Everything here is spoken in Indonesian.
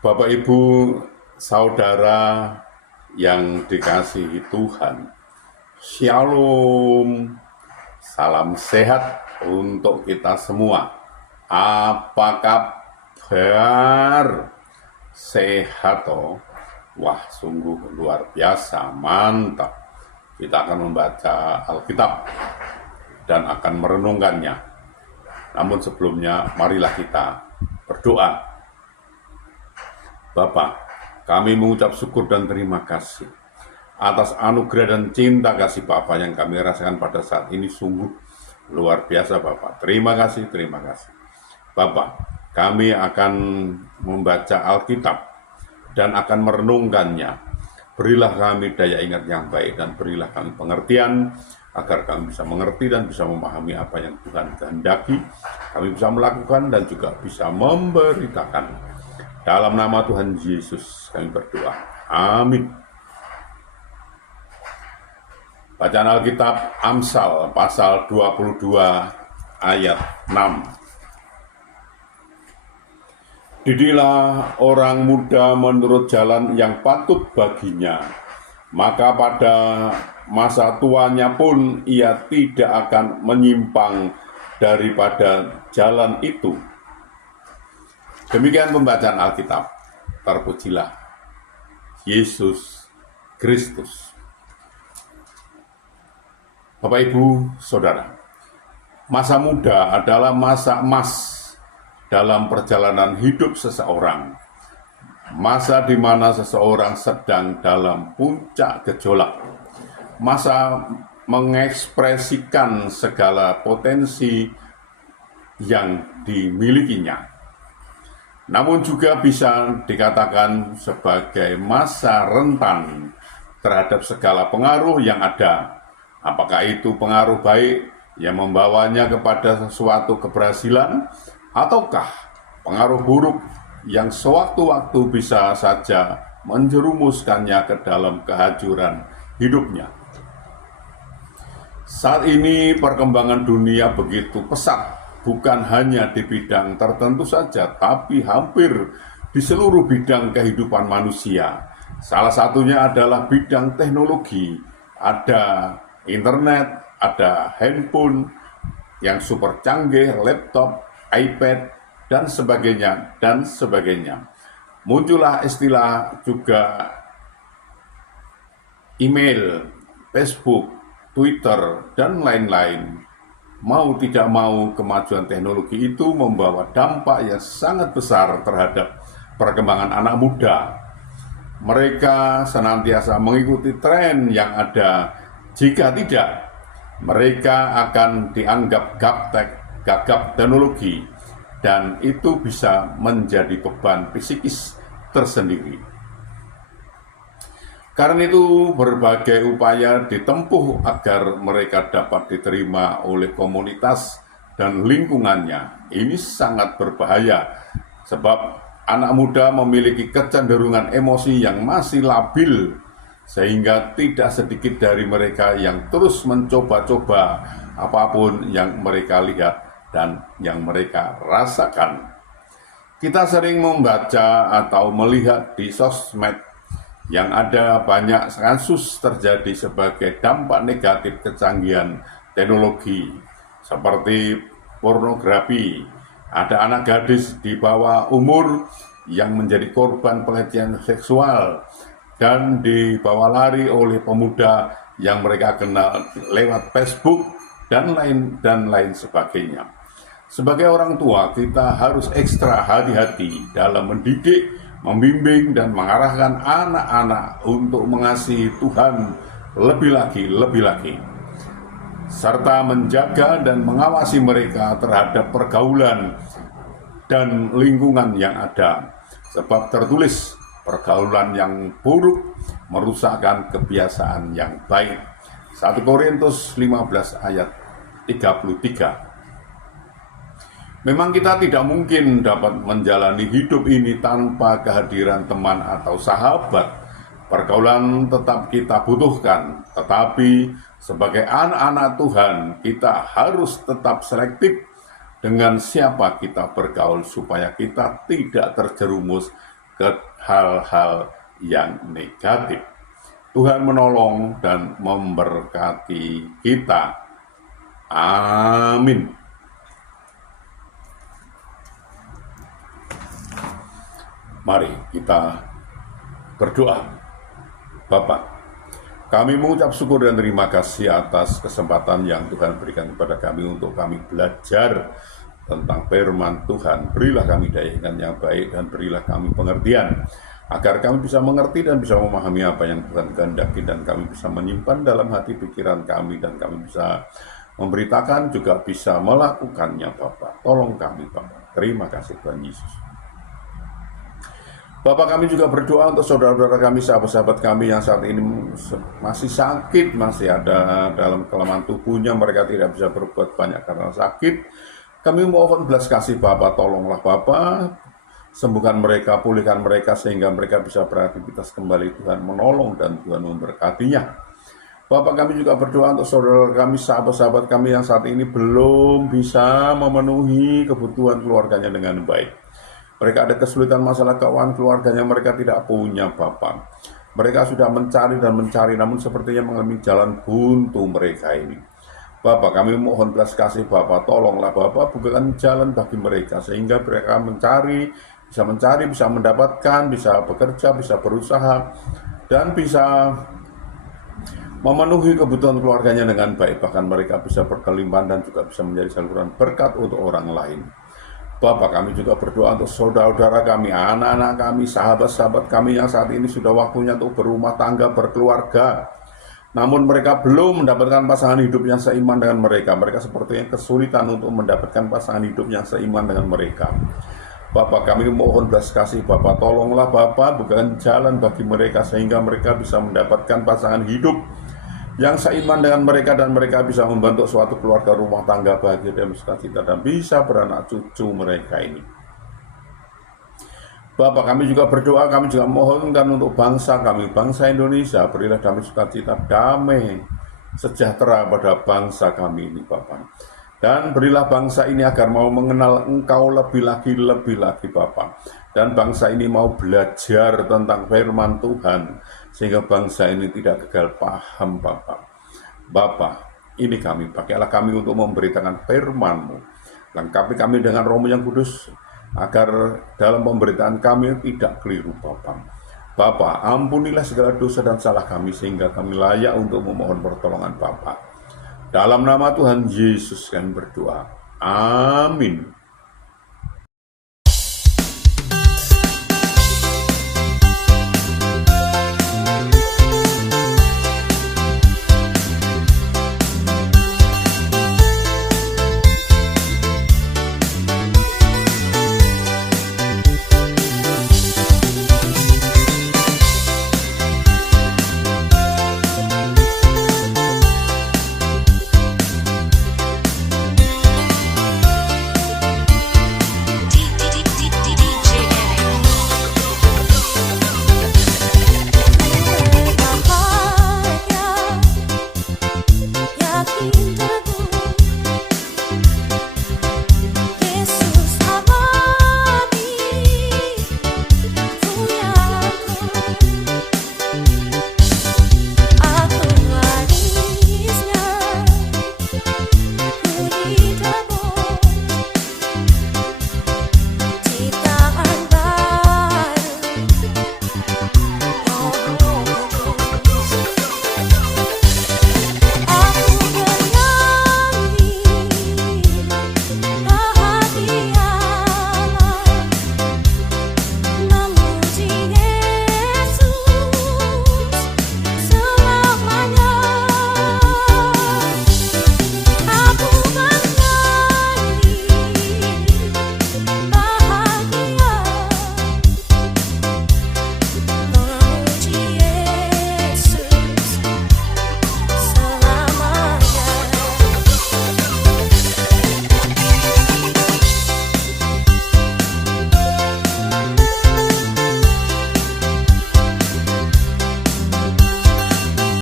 Bapak, Ibu, saudara yang dikasihi Tuhan, Shalom, salam sehat untuk kita semua. Apa kabar? Sehat toh? Wah, sungguh luar biasa, mantap. Kita akan membaca Alkitab dan akan merenungkannya. Namun sebelumnya, marilah kita berdoa. Bapa, kami mengucap syukur dan terima kasih atas anugerah dan cinta kasih Bapa yang kami rasakan pada saat ini. Sungguh luar biasa Bapa. Terima kasih, terima kasih. Bapa, kami akan membaca Alkitab dan akan merenungkannya. Berilah kami daya ingat yang baik dan berilah kami pengertian agar kami bisa mengerti dan bisa memahami apa yang Tuhan kehendaki. Kami bisa melakukan dan juga bisa memberitakan. Dalam nama Tuhan Yesus kami berdoa. Amin. Bacaan Alkitab Amsal pasal 22 ayat 6. Didilah orang muda menurut jalan yang patut baginya, maka pada masa tuanya pun ia tidak akan menyimpang daripada jalan itu. Demikian pembacaan Alkitab. Terpujilah Yesus Kristus. Bapak, Ibu, Saudara, masa muda adalah masa emas dalam perjalanan hidup seseorang. Masa di mana seseorang sedang dalam puncak gejolak. Masa mengekspresikan segala potensi yang dimilikinya. Namun juga bisa dikatakan sebagai masa rentan terhadap segala pengaruh yang ada. Apakah itu pengaruh baik yang membawanya kepada sesuatu keberhasilan, ataukah pengaruh buruk yang sewaktu-waktu bisa saja menjerumuskannya ke dalam kehancuran hidupnya. Saat ini perkembangan dunia begitu pesat, bukan hanya di bidang tertentu saja, tapi hampir di seluruh bidang kehidupan manusia. Salah satunya adalah bidang teknologi. Ada internet, ada handphone yang super canggih, laptop, iPad, dan sebagainya, dan sebagainya. Muncullah istilah juga email, Facebook, Twitter, dan lain-lain. Mau tidak mau, kemajuan teknologi itu membawa dampak yang sangat besar terhadap perkembangan anak muda. Mereka senantiasa mengikuti tren yang ada. Jika tidak, mereka akan dianggap gagap teknologi, dan itu bisa menjadi beban psikis tersendiri. Karena itu berbagai upaya ditempuh agar mereka dapat diterima oleh komunitas dan lingkungannya. Ini sangat berbahaya, sebab anak muda memiliki kecenderungan emosi yang masih labil, sehingga tidak sedikit dari mereka yang terus mencoba-coba apapun yang mereka lihat dan yang mereka rasakan. Kita sering membaca atau melihat di sosmed yang ada banyak kasus terjadi sebagai dampak negatif kecanggihan teknologi, seperti pornografi. Ada anak gadis di bawah umur yang menjadi korban pelecehan seksual dan dibawa lari oleh pemuda yang mereka kenal lewat Facebook dan lain sebagainya. Sebagai orang tua, kita harus ekstra hati-hati dalam mendidik, membimbing, dan mengarahkan anak-anak untuk mengasihi Tuhan lebih lagi, serta menjaga dan mengawasi mereka terhadap pergaulan dan lingkungan yang ada. Sebab tertulis, pergaulan yang buruk merusakkan kebiasaan yang baik. 1 Korintus 15 ayat 33. Memang kita tidak mungkin dapat menjalani hidup ini tanpa kehadiran teman atau sahabat. Pergaulan tetap kita butuhkan, tetapi sebagai anak-anak Tuhan, kita harus tetap selektif dengan siapa kita bergaul supaya kita tidak terjerumus ke hal-hal yang negatif. Tuhan menolong dan memberkati kita. Amin. Mari kita berdoa. Bapa, kami mengucap syukur dan terima kasih atas kesempatan yang Tuhan berikan kepada kami untuk kami belajar tentang firman Tuhan. Berilah kami daya ingat yang baik dan berilah kami pengertian, agar kami bisa mengerti dan bisa memahami apa yang Tuhan kehendaki, dan kami bisa menyimpan dalam hati pikiran kami, dan kami bisa memberitakan juga bisa melakukannya, Bapa. Tolong kami, Bapa. Terima kasih Tuhan Yesus. Bapak, kami juga berdoa untuk saudara-saudara kami, sahabat-sahabat kami yang saat ini masih sakit, masih ada dalam kelemahan tubuhnya, mereka tidak bisa berbuat banyak karena sakit. Kami mohon belas kasih Bapak, tolonglah Bapak, sembuhkan mereka, pulihkan mereka sehingga mereka bisa beraktivitas kembali. Tuhan menolong dan Tuhan memberkatinya. Bapak, kami juga berdoa untuk saudara kami, sahabat-sahabat kami yang saat ini belum bisa memenuhi kebutuhan keluarganya dengan baik. Mereka ada kesulitan masalah keuangan keluarganya, mereka tidak punya Bapak. Mereka sudah mencari dan mencari, namun sepertinya mengalami jalan buntu mereka ini. Bapak, kami mohon belas kasih Bapak, tolonglah Bapak, bukakan jalan bagi mereka, sehingga mereka mencari, bisa mendapatkan, bisa bekerja, bisa berusaha, dan bisa memenuhi kebutuhan keluarganya dengan baik. Bahkan mereka bisa berkelimpahan dan juga bisa menjadi saluran berkat untuk orang lain. Bapak, kami juga berdoa untuk saudara-saudara kami, anak-anak kami, sahabat-sahabat kami yang saat ini sudah waktunya untuk berumah tangga, berkeluarga. Namun mereka belum mendapatkan pasangan hidup yang seiman dengan mereka. Mereka sepertinya kesulitan untuk mendapatkan pasangan hidup yang seiman dengan mereka. Bapak, kami mohon belas kasih Bapak, tolonglah Bapak, bukakan jalan bagi mereka sehingga mereka bisa mendapatkan pasangan hidup yang seiman dengan mereka, dan mereka bisa membentuk suatu keluarga rumah tangga bahagia dan sukacita dan bisa beranak cucu mereka ini. Bapak, kami juga berdoa, kami juga mohonkan untuk bangsa kami, bangsa Indonesia, berilah damai sukacita, damai sejahtera pada bangsa kami ini Bapak. Dan berilah bangsa ini agar mau mengenal Engkau lebih lagi Bapak. Dan bangsa ini mau belajar tentang firman Tuhan, sehingga bangsa ini tidak gagal paham Bapak. Bapak, ini kami, pakailah kami untuk memberitakan firman-Mu. Lengkapi kami dengan Roh-Mu yang kudus, agar dalam pemberitaan kami tidak keliru Bapak. Bapak, ampunilah segala dosa dan salah kami, sehingga kami layak untuk memohon pertolongan Bapak. Dalam nama Tuhan Yesus kami berdoa. Amin.